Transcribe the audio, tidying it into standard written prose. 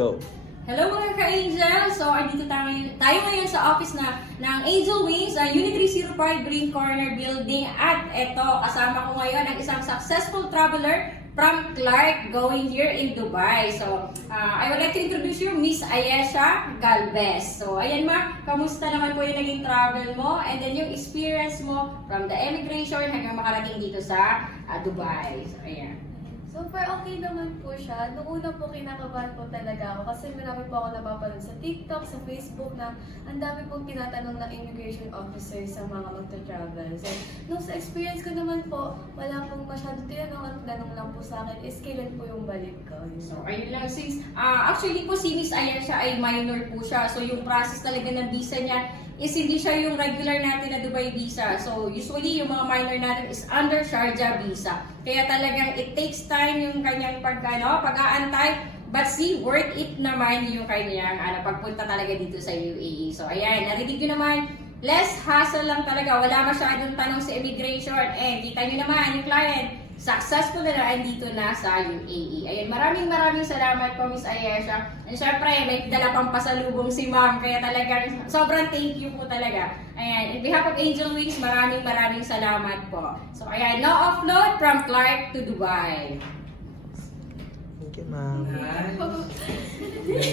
Go. Hello mga ka-Angel! So, andito tayo ngayon sa office ng Angel Wings, Unit 305 Green Corner Building. At eto, kasama ko ngayon ang isang successful traveler from Clark going here in Dubai. So, I would like to introduce you, Miss Ayesha Galvez. So, ayan ma, kamusta naman po yung naging travel mo? And then yung experience mo from the immigration hanggang makarating dito sa Dubai. So, ayan. Super okay naman po siya. Noong una po kinakabahan po talaga ako kasi marami po ako napapanood sa TikTok, sa Facebook na ang dami pong tinatanong ng immigration officer sa mga magta-travel. So, nung sa experience ko naman po, wala pong masyado tinanong at tanong lang po sa akin is kailan po yung balik ko. So, ayun lang sis. Actually po si Miss Ayesha ay minor po siya. So, yung process talaga ng visa niya is hindi siya yung regular natin na Dubai visa. So, usually yung mga minor natin is under Sharjah visa. Kaya talagang it takes time yung kanyang pag-aantay. But see, worth it naman yung kanyang pagpunta talaga dito sa UAE. So, ayan, narinig nyo naman, less hassle lang talaga. Wala masyadong tanong sa immigration. And kita nyo naman, yung client, successful na andito na sa UAE. Ayan, maraming salamat po Miss Ayesha. And syempre, may dala pang pasalubong si Ma'am. Kaya talagang sobrang thank you po talaga. Ayan, in behalf of Angel Wings, maraming salamat po. So ayan, no offload from Clark to Dubai. Thank you, ma'am.